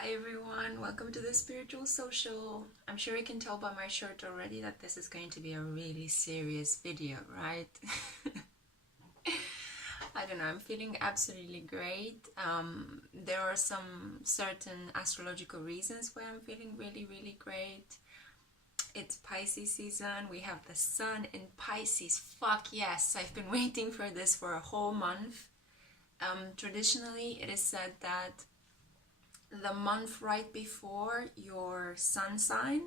Hi everyone, welcome to the Spiritual Social. I'm sure you can tell by my shirt already that this is going to be a really serious video, right? I don't know, I'm feeling absolutely great. There are some certain astrological reasons why I'm feeling really great. It's Pisces season, we have the sun in Pisces. Fuck yes, I've been waiting for this for a whole month. Traditionally, it is said that the month right before your sun sign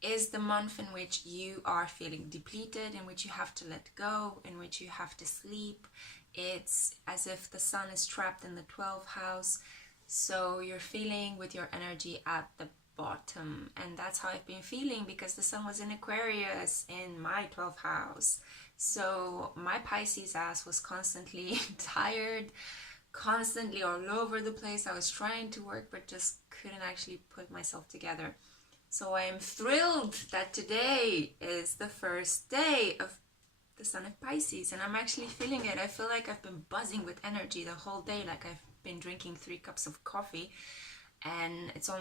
is the month in which you are feeling depleted, in which you have to let go, in which you have to sleep. It's as if the sun is trapped in the 12th house, so you're feeling with your energy at the bottom. And that's how I've been feeling because the sun was in Aquarius in my 12th house. So my Pisces ass was constantly tired, constantly all over the place. I was trying to work but just couldn't actually put myself together. So I am thrilled that today is the first day of the sun of Pisces and I'm actually feeling it. I feel like I've been buzzing with energy the whole day, like I've been drinking 3 cups of coffee and it's all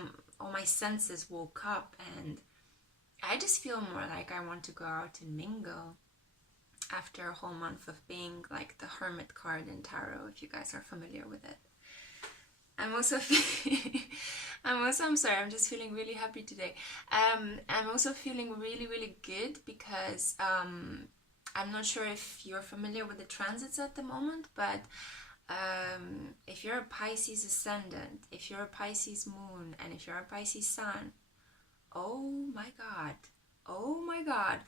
my senses woke up and I just feel more like I want to go out and mingle after a whole month of being like the hermit card in tarot, if you guys are familiar with it. I'm sorry, I'm just feeling really happy today. I'm also feeling really good because I'm not sure if you're familiar with the transits at the moment, but if you're a Pisces ascendant, if you're a Pisces moon, and if you're a Pisces sun, oh my god,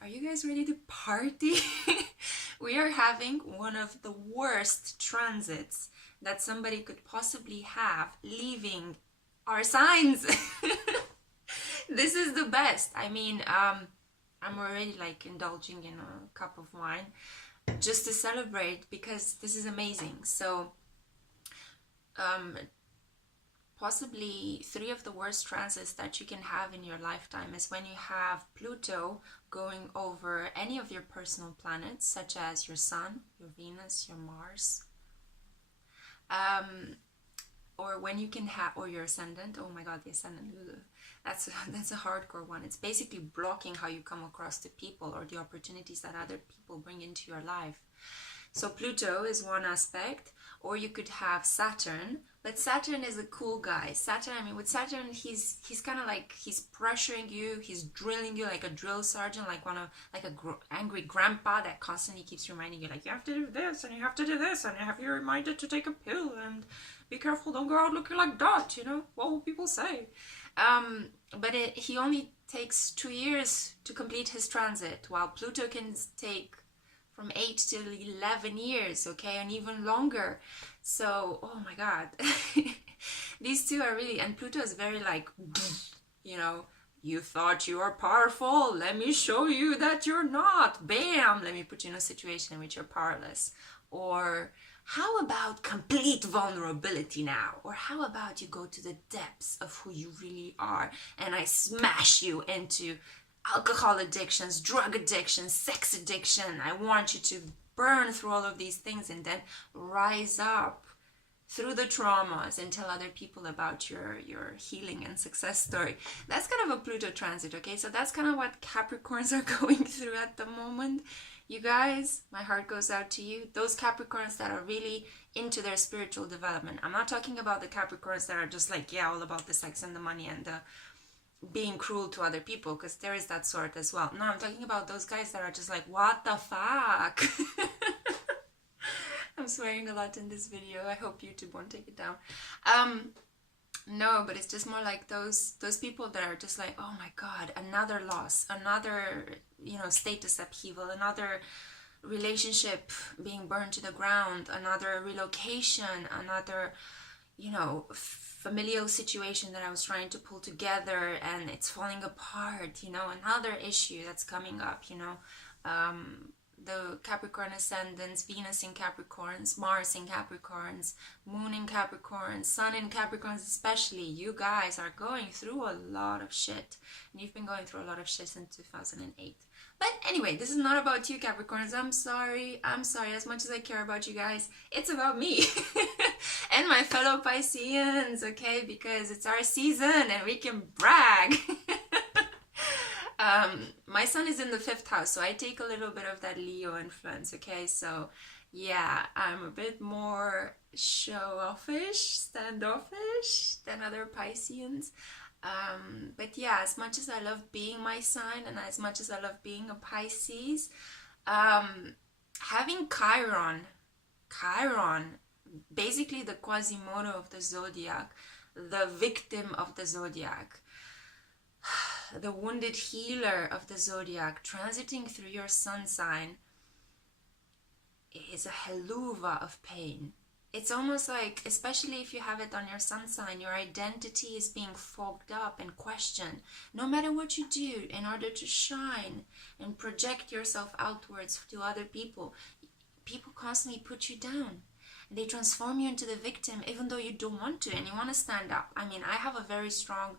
are you guys ready to party? We are having one of the worst transits that somebody could possibly have leaving our signs. This is the best. I mean, I'm already like indulging in a cup of wine just to celebrate because this is amazing. So possibly 3 of the worst transits that you can have in your lifetime is when you have Pluto going over any of your personal planets, such as your Sun, your Venus, your Mars, or when you can have, or your Ascendant. Oh my god, the Ascendant, that's a hardcore one. It's basically blocking how you come across to people or the opportunities that other people bring into your life. So Pluto is one aspect, or you could have Saturn, but Saturn is a cool guy. Saturn, I mean, with Saturn, he's kind of like, he's pressuring you, he's drilling you like a drill sergeant, like angry grandpa that constantly keeps reminding you, like, you have to do this, and you have to do this, and you have to be reminded to take a pill, and be careful, don't go out looking like Dot, you know, what will people say? But he only takes 2 years to complete his transit, while Pluto can take from 8 to 11 years, okay, and even longer. So, oh my god. These two are really, and Pluto is very like, you know, you thought you were powerful, let me show you that you're not. Bam! Let me put you in a situation in which you're powerless. Or, how about complete vulnerability now? Or how about you go to the depths of who you really are and I smash you into alcohol addictions, drug addiction, sex addiction. I want you to burn through all of these things and then rise up through the traumas and tell other people about your healing and success story. That's kind of a Pluto transit, okay? So that's kind of what Capricorns are going through at the moment. You guys, my heart goes out to you. Those Capricorns that are really into their spiritual development. I'm not talking about the Capricorns that are just like, yeah, all about the sex and the money and the being cruel to other people, because there is that sort as well. No, I'm talking about those guys that are just like, what the fuck? I'm swearing a lot in this video. I hope YouTube won't take it down. No, but it's just more like those people that are just like, oh my god, another loss, another, you know, status upheaval, another relationship being burned to the ground, another relocation, another, you know, familial situation that I was trying to pull together and it's falling apart, you know, another issue that's coming up, you know, the Capricorn ascendants, Venus in Capricorns, Mars in Capricorns, Moon in Capricorns, Sun in Capricorns especially. You guys are going through a lot of shit and you've been going through a lot of shit since 2008. But anyway, this is not about you Capricorns. I'm sorry, as much as I care about you guys, it's about me. and my fellow Pisceans, okay, because it's our season and we can brag. My sun is in the 5th house, so I take a little bit of that Leo influence, okay? So yeah, I'm a bit more show-offish, standoffish than other Pisceans. But yeah, as much as I love being my sign and as much as I love being a Pisces, having Chiron, basically the Quasimodo of the zodiac, the victim of the zodiac, the wounded healer of the zodiac, transiting through your sun sign is a helluva of pain. It's almost like, especially if you have it on your sun sign, your identity is being fogged up and questioned. No matter what you do in order to shine and project yourself outwards to other people, people constantly put you down. They transform you into the victim, even though you don't want to and you want to stand up. I mean, I have a very strong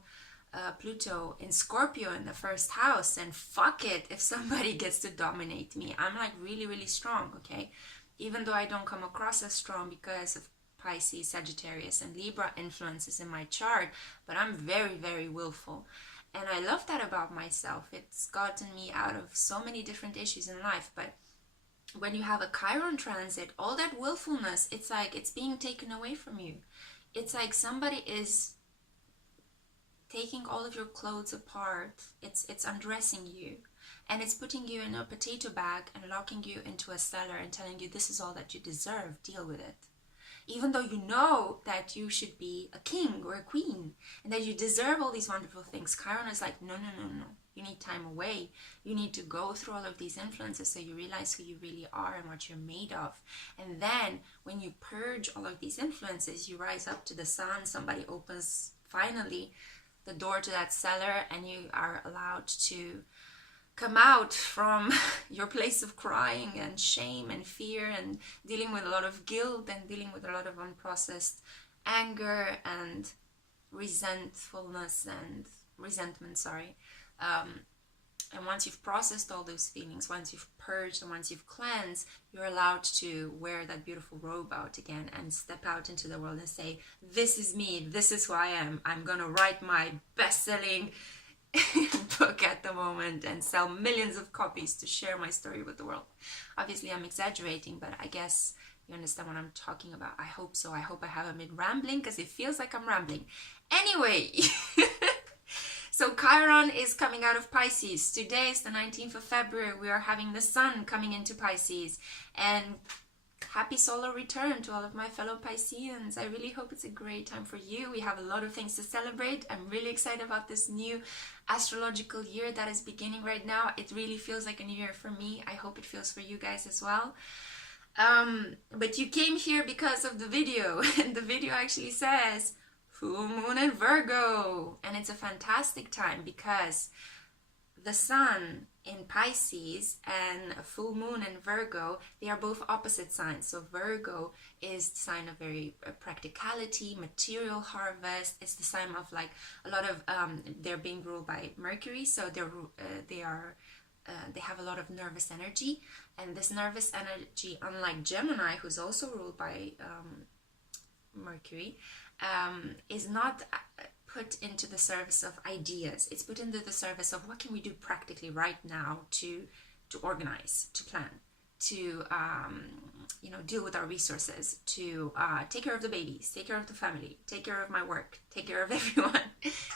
Pluto in Scorpio in the 1st house, and fuck it if somebody gets to dominate me. I'm like really, really strong, okay? Even though I don't come across as strong because of Pisces, Sagittarius, and Libra influences in my chart, but I'm very, very willful. And I love that about myself. It's gotten me out of so many different issues in life. But when you have a Chiron transit, all that willfulness, it's like it's being taken away from you. It's like somebody is taking all of your clothes apart. It's undressing you. And it's putting you in a potato bag and locking you into a cellar and telling you this is all that you deserve, deal with it. Even though you know that you should be a king or a queen and that you deserve all these wonderful things, Chiron is like, no. You need time away. You need to go through all of these influences so you realize who you really are and what you're made of. And then when you purge all of these influences, you rise up to the sun, somebody opens finally the door to that cellar and you are allowed to come out from your place of crying and shame and fear and dealing with a lot of guilt and dealing with a lot of unprocessed anger and resentment, and once you've processed all those feelings, once you've purged and once you've cleansed, you're allowed to wear that beautiful robe out again and step out into the world and say, this is me, this is who I am. I'm gonna write my best-selling book at the moment and sell millions of copies to share my story with the world. Obviously I'm exaggerating, but I guess you understand what I'm talking about. I hope so. I hope I haven't been rambling because it feels like I'm rambling. Anyway, so Chiron is coming out of Pisces. Today is the 19th of February. We are having the sun coming into Pisces. And happy solar return to all of my fellow Pisceans. I really hope it's a great time for you. We have a lot of things to celebrate. I'm really excited about this new astrological year that is beginning right now. It really feels like a new year for me. I hope it feels for you guys as well. But you came here because of the video. And the video actually says full moon in Virgo. And it's a fantastic time because the sun in Pisces and a full moon in Virgo, they are both opposite signs. So Virgo is the sign of very practicality, material harvest. It's the sign of like a lot of they're being ruled by Mercury, so they have a lot of nervous energy, and this nervous energy, unlike Gemini, who's also ruled by Mercury, is not put into the service of ideas. It's put into the service of what can we do practically right now to organize, to plan, to deal with our resources, to take care of the babies, take care of the family, take care of my work, take care of everyone.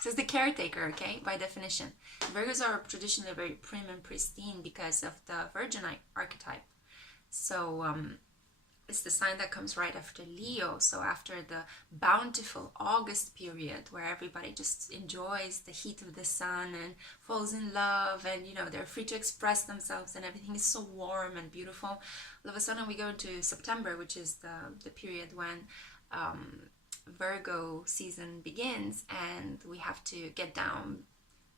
So it's the caretaker, okay, by definition. Virgos are traditionally very prim and pristine because of the Virgin archetype. So it's the sign that comes right after Leo, so after the bountiful August period where everybody just enjoys the heat of the sun and falls in love, and they're free to express themselves and everything is so warm and beautiful. All of a sudden we go into September, which is the period when Virgo season begins, and we have to get down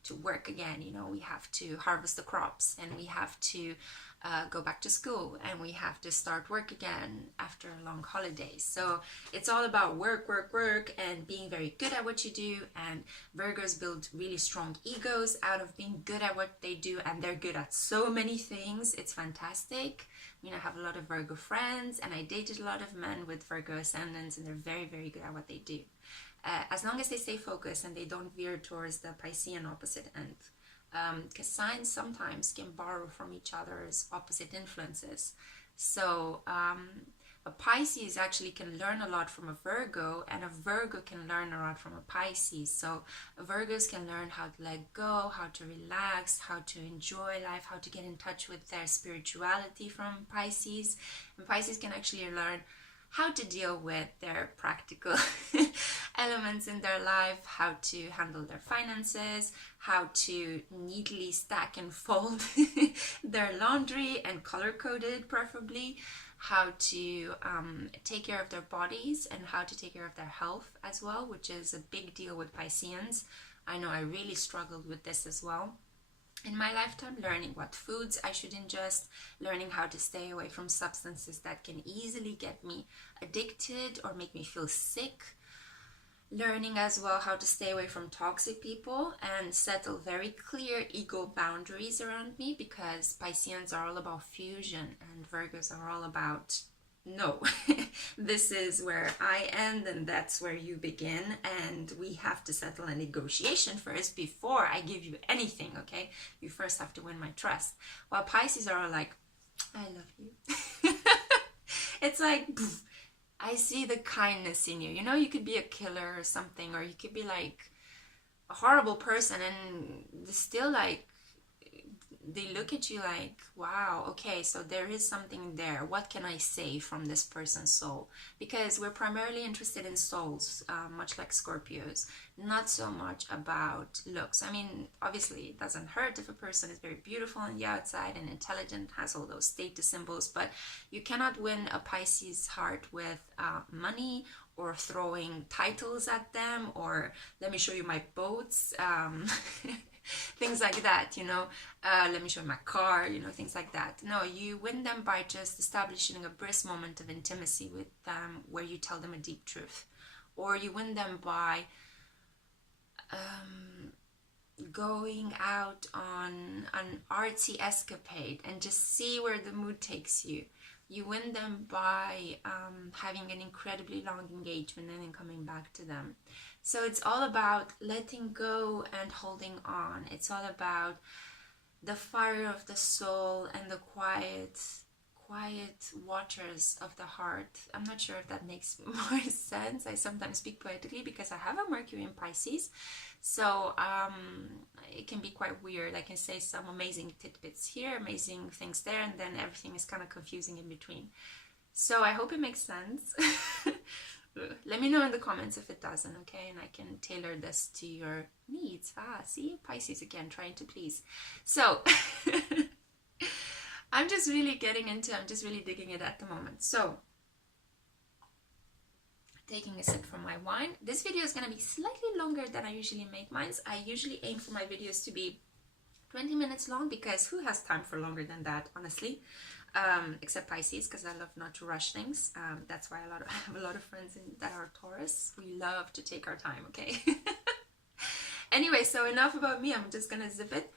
to work again. We have to harvest the crops, and we have to go back to school, and we have to start work again after long holidays. So it's all about work, and being very good at what you do. And Virgos build really strong egos out of being good at what they do, and they're good at so many things. It's fantastic. I mean, I have a lot of Virgo friends, and I dated a lot of men with Virgo ascendants, and they're very, very good at what they do. As long as they stay focused and they don't veer towards the Piscean opposite end. Because signs sometimes can borrow from each other's opposite influences. So a Pisces actually can learn a lot from a Virgo, and a Virgo can learn a lot from a Pisces. So Virgos can learn how to let go, how to relax, how to enjoy life, how to get in touch with their spirituality from Pisces. And Pisces can actually learn how to deal with their practical elements in their life, how to handle their finances, how to neatly stack and fold their laundry and color code it preferably, how to take care of their bodies and how to take care of their health as well, which is a big deal with Pisceans. I know I really struggled with this as well in my lifetime, learning what foods I should ingest, learning how to stay away from substances that can easily get me addicted or make me feel sick, learning as well how to stay away from toxic people and settle very clear ego boundaries around me, because Pisceans are all about fusion and Virgos are all about no, this is where I end and that's where you begin, and we have to settle a negotiation first before I give you anything, okay? You first have to win my trust. While Pisces are all like, I love you. It's like, poof, I see the kindness in you. You know, you could be a killer or something, or you could be like a horrible person, and still like, they look at you like, wow, okay, so there is something there. What can I say from this person's soul? Because we're primarily interested in souls, much like Scorpios, not so much about looks. I mean, obviously, it doesn't hurt if a person is very beautiful on the outside and intelligent, has all those status symbols, but you cannot win a Pisces heart with money or throwing titles at them, or let me show you my boats. Things like that, you know, let me show you my car, you know, things like that. No, you win them by just establishing a brisk moment of intimacy with them where you tell them a deep truth. Or you win them by going out on an artsy escapade and just see where the mood takes you. You win them by having an incredibly long engagement and then coming back to them. So it's all about letting go and holding on. It's all about the fire of the soul and the quiet waters of the heart. I'm not sure if that makes more sense. I sometimes speak poetically because I have a Mercury in Pisces. So it can be quite weird. I can say some amazing tidbits here, amazing things there, and then everything is kind of confusing in between. So I hope it makes sense. Let me know in the comments if it doesn't, okay? And I can tailor this to your needs. See? Pisces again, trying to please. So, I'm just really digging it at the moment. So, taking a sip from my wine. This video is going to be slightly longer than I usually make mine. I usually aim for my videos to be 20 minutes long, because who has time for longer than that, honestly? Except Pisces, because I love not to rush things. That's why I have a lot of friends that are Taurus. We love to take our time, okay? Anyway, so enough about me. I'm just gonna zip it.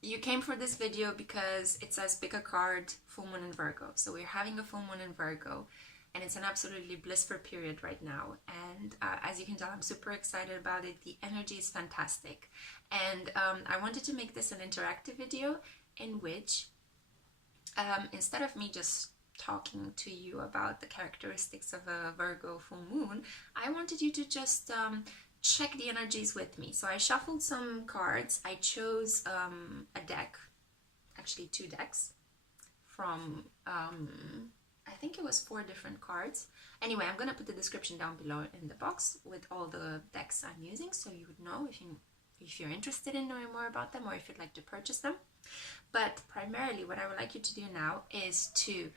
You came for this video because it says pick a card, full moon in Virgo. So we're having a full moon in Virgo, and it's an absolutely blissful period right now. And as you can tell, I'm super excited about it. The energy is fantastic. And I wanted to make this an interactive video in which instead of me just talking to you about the characteristics of a Virgo full moon, I wanted you to just check the energies with me. So I shuffled some cards. I chose a deck, actually 2 decks from, I think it was 4 different cards. Anyway, I'm going to put the description down below in the box with all the decks I'm using, so you would know if you're interested in knowing more about them or if you'd like to purchase them. But primarily what I would like you to do now is to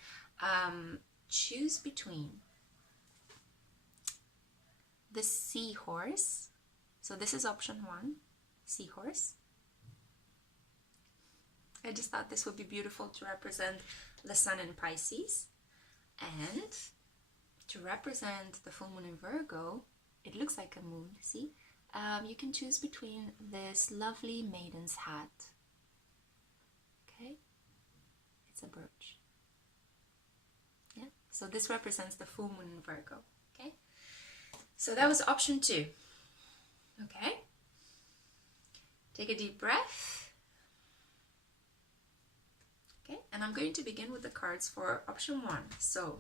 choose between the seahorse. So this is option 1, seahorse. I just thought this would be beautiful to represent the sun in Pisces. And to represent the full moon in Virgo, it looks like a moon, see? You can choose between this lovely maiden's hat. Okay? It's a birch. So this represents the full moon in Virgo. Okay, so that was option 2. Okay, take a deep breath. Okay, and I'm going to begin with the cards for option 1. So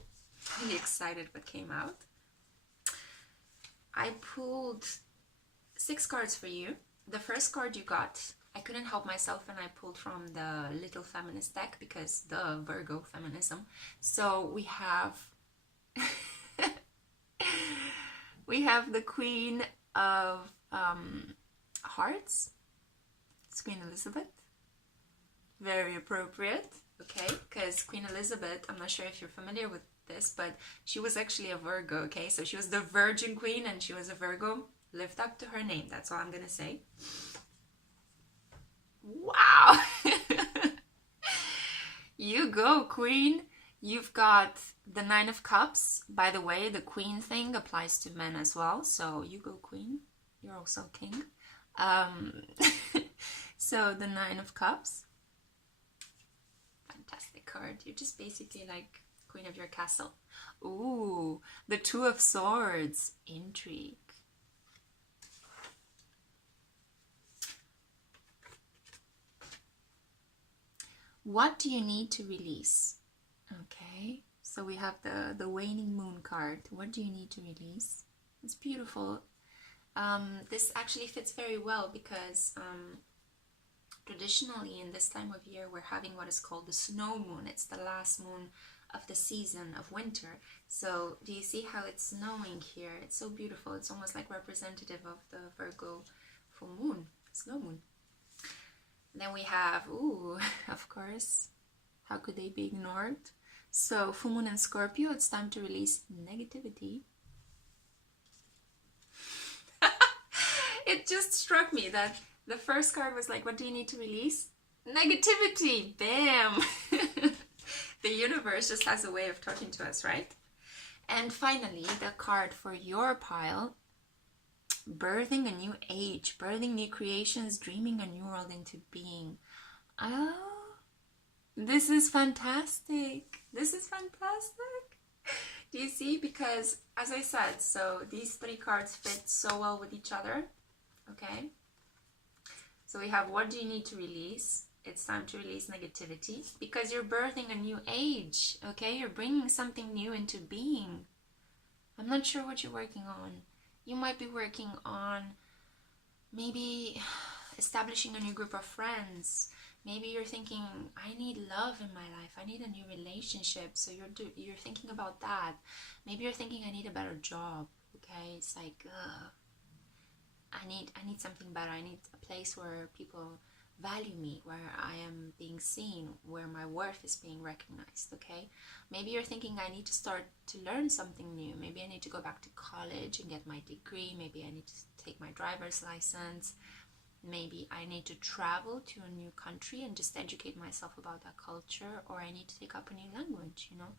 really excited what came out. I pulled 6 cards for you. The first card you got, I couldn't help myself, and I pulled from the Little Feminist deck because the Virgo feminism. So we have we have the Queen of Hearts. It's Queen Elizabeth. Very appropriate, okay? Because Queen Elizabeth, I'm not sure if you're familiar with this, but she was actually a Virgo, okay? So she was the Virgin Queen, and she was a Virgo. Lived up to her name, that's all I'm gonna say. Wow! You go, Queen. You've got the 9 of Cups. By the way, the Queen thing applies to men as well. So you go, Queen. You're also King. So the 9 of Cups. Fantastic card. You're just basically like Queen of your castle. Ooh, the 2 of Swords. Intrigue. What do you need to release? Okay, so we have the waning moon card. What do you need to release? It's beautiful. This actually fits very well because traditionally in this time of year we're having what is called the snow moon. It's the last moon of the season of winter. So do you see how it's snowing here? It's so beautiful. It's almost like representative of the Virgo full moon, snow moon. Then we have, ooh, of course, how could they be ignored? So, full moon and Scorpio, it's time to release negativity. It just struck me that the first card was like, what do you need to release? Negativity, bam! The universe just has a way of talking to us, right? And finally, the card for your pile, birthing a new age, birthing new creations, dreaming a new world into being. Oh, this is fantastic. This is fantastic. Do you see? Because, as I said, so these 3 cards fit so well with each other. Okay? So we have, what do you need to release? It's time to release negativity because you're birthing a new age. Okay? You're bringing something new into being. I'm not sure what you're working on. You might be working on maybe establishing a new group of friends. Maybe you're thinking, I need love in my life. I need a new relationship. So you're thinking about that. Maybe you're thinking, I need a better job. Okay, it's like, I need something better. I need a place where people value me, where I am being seen, where my worth is being recognized. Okay, maybe you're thinking, I need to start to learn something new. Maybe I need to go back to college and get my degree. Maybe I need to take my driver's license. Maybe I need to travel to a new country and just educate myself about that culture, or I need to take up a new language, you know.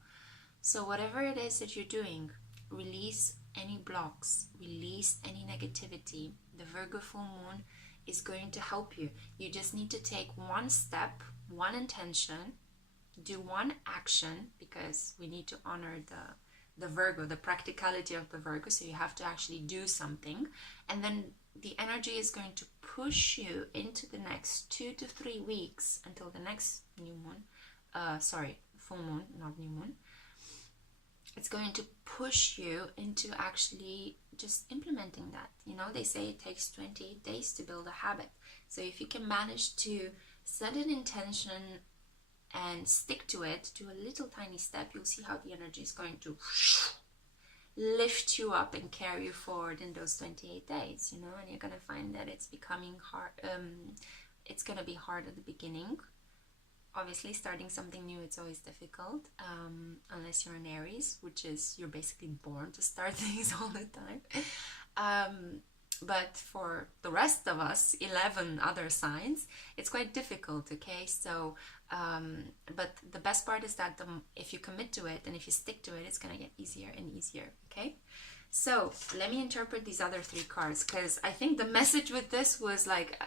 So whatever it is that you're doing, release any blocks, release any negativity. The Virgo full moon is going to help you. You just need to take one step, one intention, do one action, because we need to honor the Virgo, the practicality of the Virgo. So you have to actually do something, and then the energy is going to push you into the next 2 to 3 weeks until the next new moon. Full moon, not new moon. It's going to push you into actually just implementing that. You know, they say it takes 28 days to build a habit. So if you can manage to set an intention and stick to it, do a little tiny step, you'll see how the energy is going to lift you up and carry you forward in those 28 days, you know, and you're going to find that it's becoming hard. It's going to be hard at the beginning. Obviously, starting something new, it's always difficult, unless you're an Aries, which is, you're basically born to start things all the time. But for the rest of us, 11 other signs, it's quite difficult, okay? So, but the best part is that if you commit to it and if you stick to it, it's going to get easier and easier, okay? So, let me interpret these other 3 cards, because I think the message with this was like,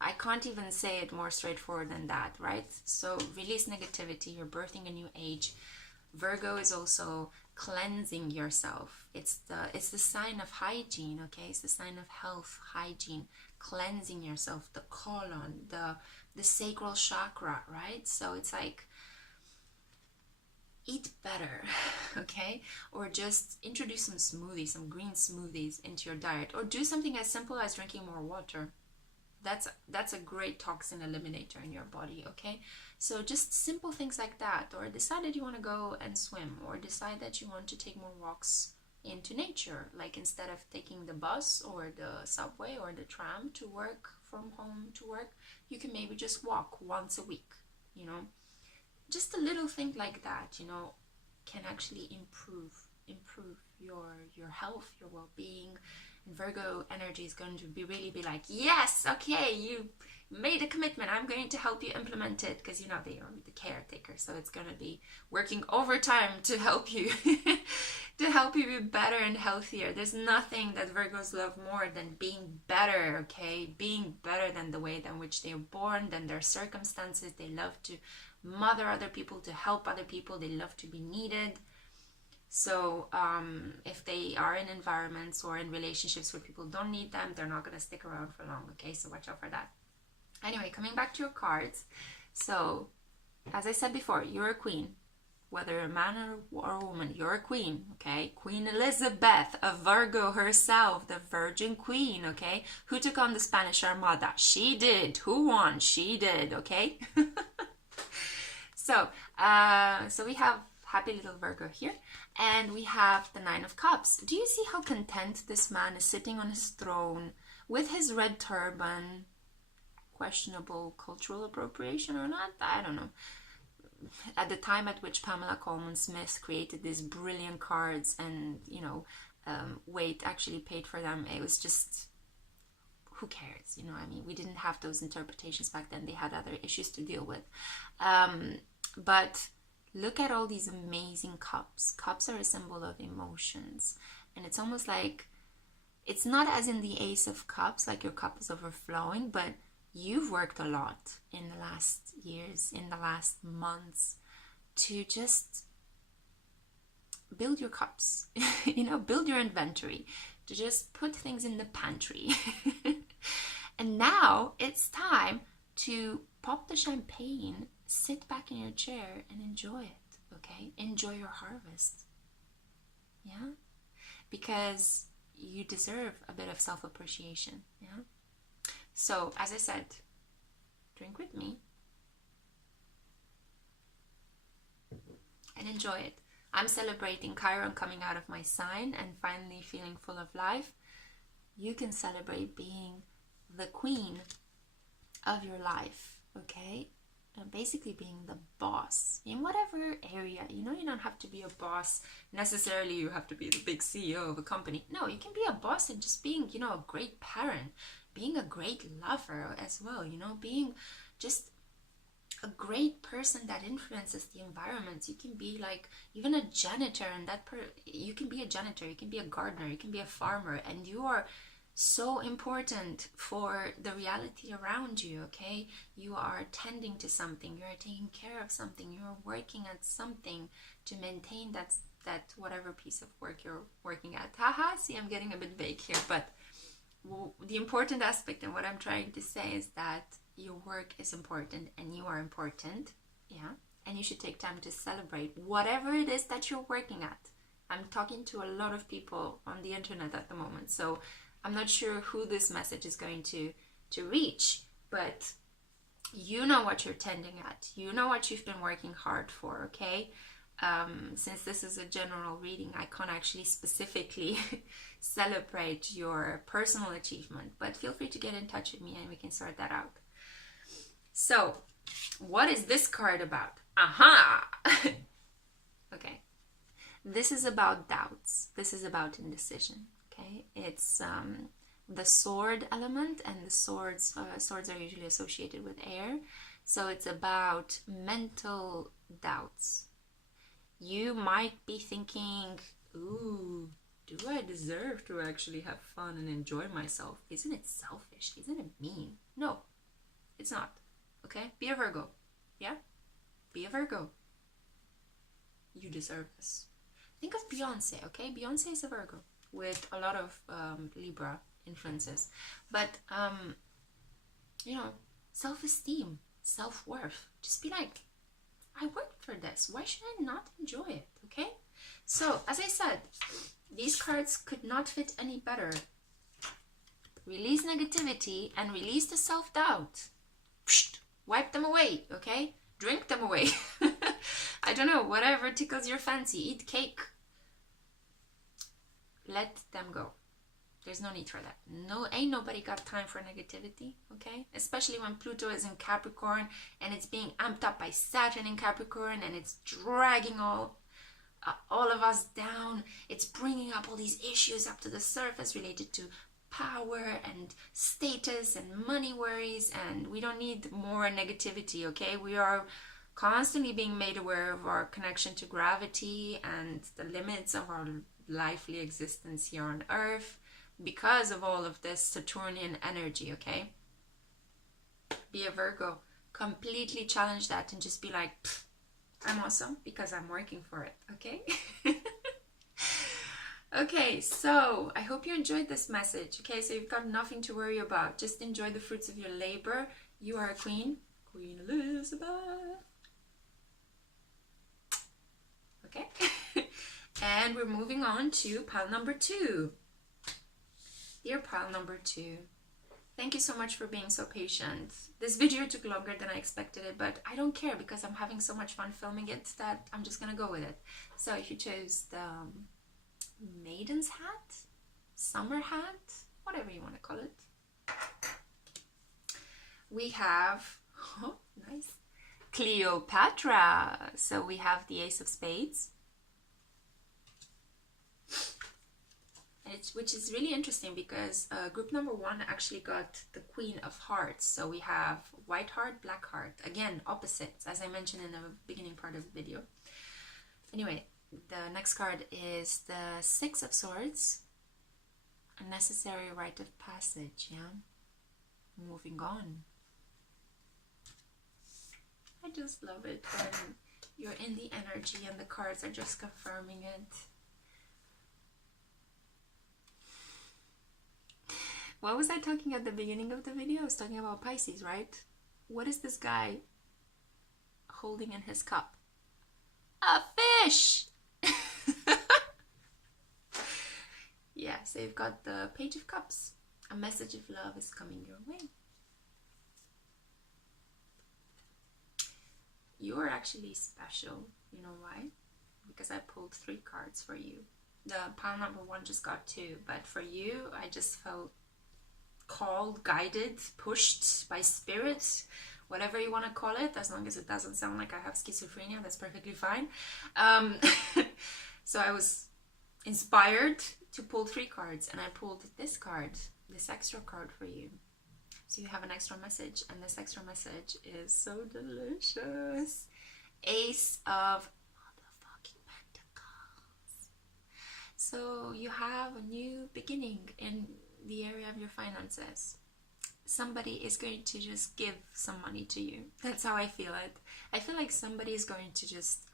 I can't even say it more straightforward than that, right? So, release negativity, you're birthing a new age. Virgo is also cleansing yourself. It's the sign of hygiene, okay? It's the sign of health, hygiene, cleansing yourself, the colon, the sacral chakra, right? So it's like, eat better, okay? Or just introduce some smoothies, some green smoothies into your diet, or do something as simple as drinking more water. That's a great toxin eliminator in your body, okay? So just simple things like that. Or decide that you want to go and swim, or decide that you want to take more walks into nature, like instead of taking the bus or the subway or the tram to work, from home to work, you can maybe just walk once a week, you know. Just a little thing like that, you know, can actually improve your health, your well-being. And Virgo energy is going to really be like, yes, okay, you made a commitment, I'm going to help you implement it, because you know they are the caretaker, so it's going to be working overtime to help you to help you be better and healthier. There's nothing that Virgos love more than being better, okay? Being better than the way in which they're born, than their circumstances. They love to mother other people, to help other people. They love to be needed. So if they are in environments or in relationships where people don't need them, they're not going to stick around for long, okay? So watch out for that. Anyway, coming back to your cards. So, as I said before, you're a queen. Whether a man or a woman, you're a queen, okay? Queen Elizabeth, a Virgo herself, the Virgin Queen, okay? Who took on the Spanish Armada? She did. Who won? She did, okay? So we have happy little Virgo here, and we have the Nine of Cups. Do you see how content this man is sitting on his throne with his red turban? Questionable cultural appropriation or not? I don't know. At the time at which Pamela Coleman Smith created these brilliant cards, and you know, Waite actually paid for them, it was just, who cares, you know? I mean, we didn't have those interpretations back then. They had other issues to deal with. But look at all these amazing cups. Cups are a symbol of emotions, and it's almost like, it's not as in the Ace of Cups, like your cup is overflowing, but you've worked a lot in the last years, in the last months, to just build your cups, you know, build your inventory, to just put things in the pantry. And now it's time to pop the champagne, sit back in your chair and enjoy it, okay? Enjoy your harvest, yeah? Because you deserve a bit of self-appreciation, yeah? So, as I said, drink with me and enjoy it. I'm celebrating Chiron coming out of my sign and finally feeling full of life. You can celebrate being the queen of your life, okay? And basically being the boss in whatever area. You know, you don't have to be a boss necessarily. You have to be the big CEO of a company. No, you can be a boss in just being, you know, a great parent, being a great lover as well, you know, being just a great person that influences the environment. You can be like even a janitor, and you can be a janitor, you can be a gardener, you can be a farmer, and you are so important for the reality around you, okay? You are tending to something, you are taking care of something, you are working at something to maintain that whatever piece of work you're working at. Haha, see, I'm getting a bit vague here, but the important aspect and what I'm trying to say is that your work is important and you are important, yeah? And you should take time to celebrate whatever it is that you're working at. I'm talking to a lot of people on the internet at the moment, so I'm not sure who this message is going to reach, but you know what you're tending at. You know what you've been working hard for, okay? Since this is a general reading, I can't actually specifically celebrate your personal achievement, but feel free to get in touch with me and we can sort that out. So, what is this card about? Aha! Okay. This is about doubts. This is about indecision. Okay, it's the sword element, and the swords are usually associated with air, so it's about mental doubts. You might be thinking, ooh, do I deserve to actually have fun and enjoy myself? Isn't it selfish? Isn't it mean? No, it's not. Okay, be a Virgo. Yeah, be a Virgo. you deserve this. Think of Beyonce, okay? Beyonce is a Virgo with a lot of Libra influences. But, you know, self-esteem, self-worth. Just be like, I worked for this. Why should I not enjoy it, okay? So, as I said, these cards could not fit any better. Release negativity and release the self-doubt. Wipe them away, okay? Drink them away. I don't know, whatever tickles your fancy. Eat cake. Let them go. There's no need for that. No, ain't nobody got time for negativity, okay? Especially when Pluto is in Capricorn and it's being amped up by Saturn in Capricorn and it's dragging all of us down. It's bringing up all these issues up to the surface related to power and status and money worries, and we don't need more negativity, okay? We are constantly being made aware of our connection to gravity and the limits of our lively existence here on Earth because of all of this Saturnian energy, okay? Be a Virgo. Completely challenge that and just be like, I'm awesome because I'm working for it, okay? Okay, so I hope you enjoyed this message, okay? So you've got nothing to worry about. Just enjoy the fruits of your labor. You are a queen. Queen Elizabeth. Okay? And we're moving on to pile number 2. Dear pile number 2, thank you so much for being so patient. This video took longer than I expected it, but I don't care because I'm having so much fun filming it that I'm just gonna go with it. So if you chose the maiden's hat, summer hat, whatever you want to call it, we have, oh, nice, Cleopatra. So we have the Ace of Spades, which is really interesting because group number 1 actually got the Queen of Hearts. So we have white heart, black heart, again opposites, as I mentioned in the beginning part of the video. Anyway, the next card is the Six of Swords, a necessary rite of passage, yeah? Moving on. I just love it when you're in the energy and the cards are just confirming it. What was I talking at the beginning of the video? I was talking about Pisces, right? What is this guy holding in his cup? A fish! Yeah, so you've got the Page of Cups. A message of love is coming your way. You are actually special. You know why? Because I pulled 3 cards for you. The pile number 1 just got 2, but for you, I just felt called, guided, pushed by spirit, whatever you want to call it, as long as it doesn't sound like I have schizophrenia, that's perfectly fine. So I was inspired to pull 3 cards, and I pulled this card, this extra card for you. So you have an extra message, and this extra message is so delicious. Ace of motherfucking Pentacles. So you have a new beginning in the area of your finances. Somebody is going to just give some money to you. That's how I feel it. I feel like somebody is going to just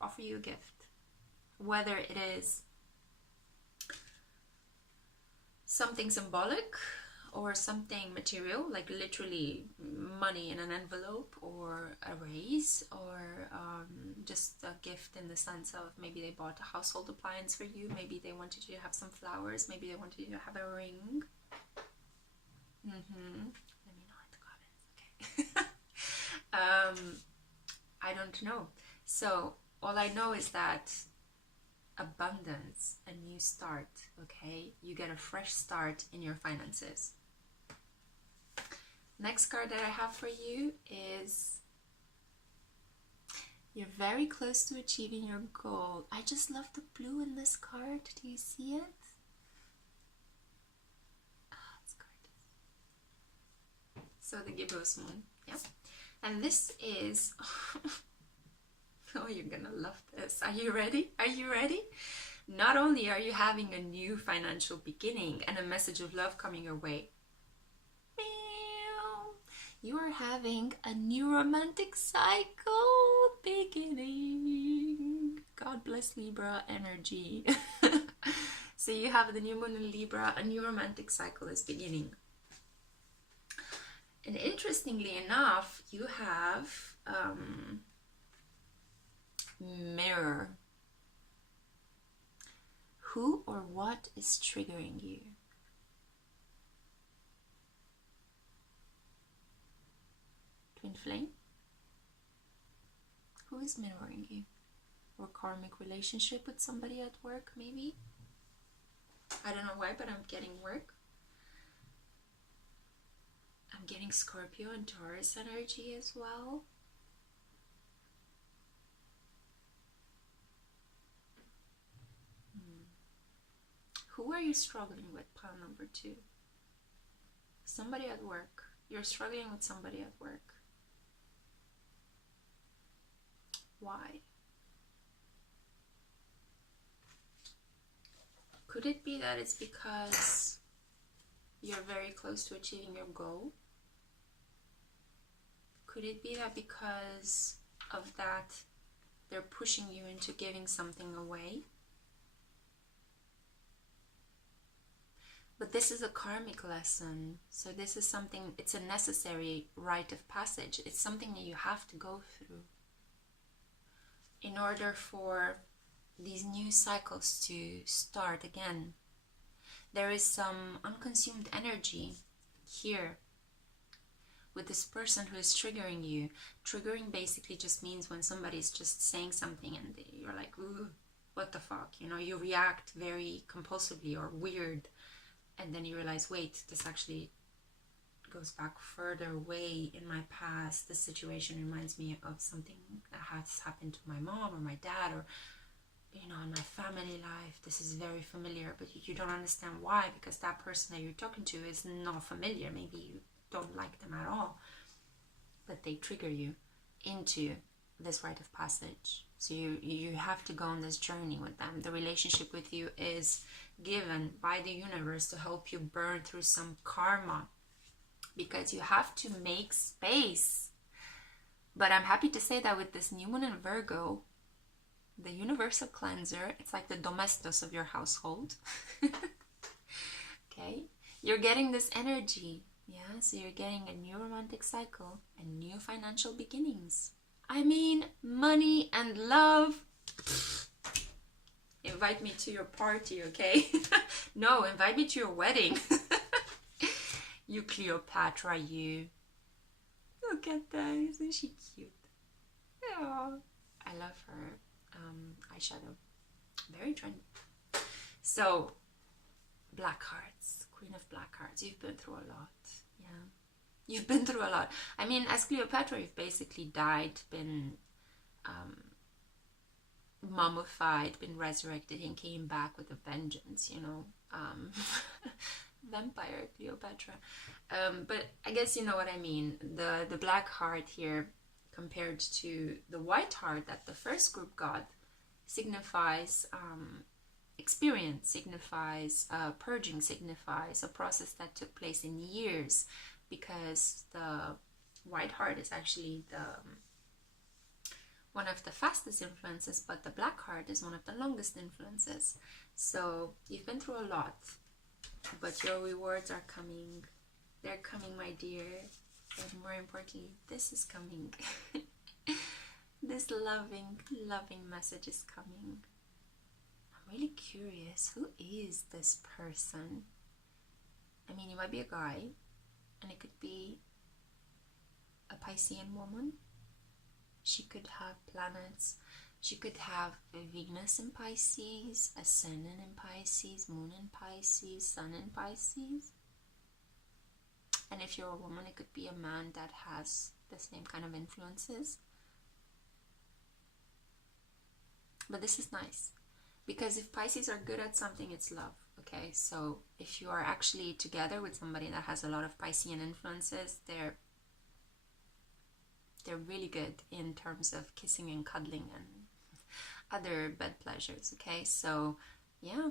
offer you a gift. Whether it is something symbolic or something material, like literally money in an envelope, or a raise, or just a gift in the sense of maybe they bought a household appliance for you, maybe they wanted you to have some flowers, maybe they wanted you to have a ring. Let me know in the comments, okay? I don't know. So all I know is that abundance, a new start, okay? You get a fresh start in your finances. Next card that I have for you is you're very close to achieving your goal. I just love the blue in this card. Do you see it? It's gorgeous. So the gibbous moon, yeah. And this is oh, you're gonna love this. Are you ready? Are you ready? Not only are you having a new financial beginning and a message of love coming your way, you are having a new romantic cycle beginning. God bless Libra energy. So you have the new moon in Libra, a new romantic cycle is beginning. And interestingly enough, you have mirror. Who or what is triggering you? Twin flame? Who is mirroring you? Or karmic relationship with somebody at work, maybe? I don't know why, but I'm getting work. I'm getting Scorpio and Taurus energy as well. Who are you struggling with? Pile number 2. Somebody at work. You're struggling with somebody at work. Why? Could it be that it's because you're very close to achieving your goal? Could it be that because of that, they're pushing you into giving something away? But this is a karmic lesson. So this is something, it's a necessary rite of passage. It's something that you have to go through in order for these new cycles to start again. There is some unconsumed energy here with this person who is triggering you. Triggering basically just means when somebody's just saying something and you're like, ooh, what the fuck? You know, you react very compulsively or weird. And then you realize, wait, this actually goes back further away in my past. This situation reminds me of something that has happened to my mom or my dad, or, you know, in my family life. This is very familiar, but you don't understand why, because that person that you're talking to is not familiar. Maybe you don't like them at all, but they trigger you into this rite of passage. So you have to go on this journey with them. The relationship with you is given by the universe to help you burn through some karma, because you have to make space. But I'm happy to say that with this new moon in Virgo, the universal cleanser, it's like the domestos of your household. Okay, you're getting this energy. Yeah, so you're getting a new romantic cycle and new financial beginnings. I mean, money and love. Invite me to your party, okay? No, invite me to your wedding. You Cleopatra, you. Look at that, isn't she cute? Oh, I love her eyeshadow. Very trendy. So, black hearts, Queen of Black Hearts. You've been through a lot, yeah. You've been through a lot. I mean, as Cleopatra, you've basically died, been mummified, been resurrected, and came back with a vengeance, you know. Vampire Cleopatra. But I guess you know what I mean. The black heart here, compared to the white heart that the first group got, signifies experience, signifies purging, signifies a process that took place in years, because the white heart is actually the one of the fastest influences, but the black heart is one of the longest influences. So you've been through a lot, but your rewards are coming. They're coming, my dear. And more importantly, this is coming. This loving message is coming. I'm really curious, who is this person? I mean, it might be a guy, and it could be a Piscean woman. She could have planets. She could have Venus in Pisces, Ascendant in Pisces, Moon in Pisces, Sun in Pisces. And if you're a woman, it could be a man that has the same kind of influences. But this is nice, because if Pisces are good at something, it's love. Okay, so if you are actually together with somebody that has a lot of Piscean influences, they're really good in terms of kissing and cuddling and other bed pleasures. Okay, so yeah,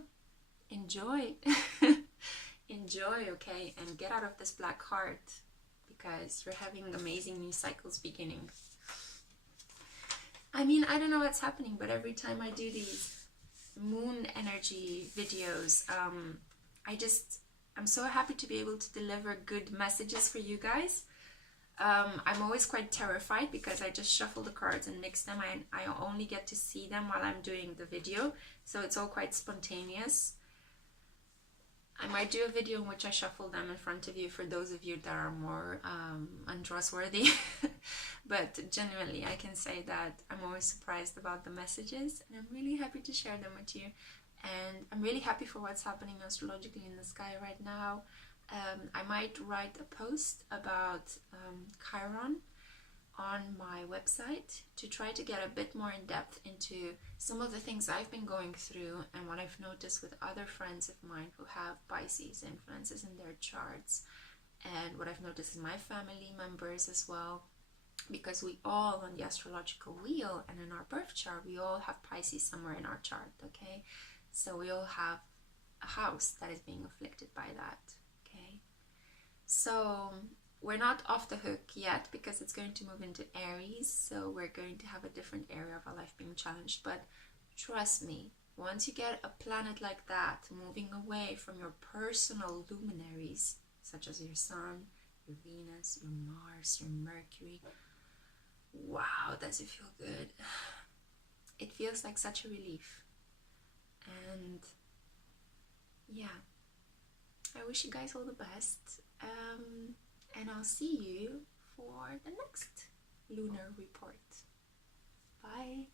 enjoy. Enjoy, okay, and get out of this black heart, because you're having amazing new cycles beginning. I mean, I don't know what's happening, but every time I do these moon energy videos, I'm so happy to be able to deliver good messages for you guys. I'm always quite terrified because I just shuffle the cards and mix them. I only get to see them while I'm doing the video, so it's all quite spontaneous. I might do a video in which I shuffle them in front of you for those of you that are more untrustworthy. But genuinely, I can say that I'm always surprised about the messages, and I'm really happy to share them with you. And I'm really happy for what's happening astrologically in the sky right now. I might write a post about Chiron on my website to try to get a bit more in depth into some of the things I've been going through and what I've noticed with other friends of mine who have Pisces influences in their charts, and what I've noticed in my family members as well, because we all on the astrological wheel and in our birth chart, we all have Pisces somewhere in our chart, okay? So we all have a house that is being afflicted by that, okay? So we're not off the hook yet because it's going to move into Aries, so we're going to have a different area of our life being challenged. But trust me, once you get a planet like that moving away from your personal luminaries, such as your Sun, your Venus, your Mars, your Mercury, wow, does it feel good? It feels like such a relief. And yeah, I wish you guys all the best. And I'll see you for the next lunar report. Bye.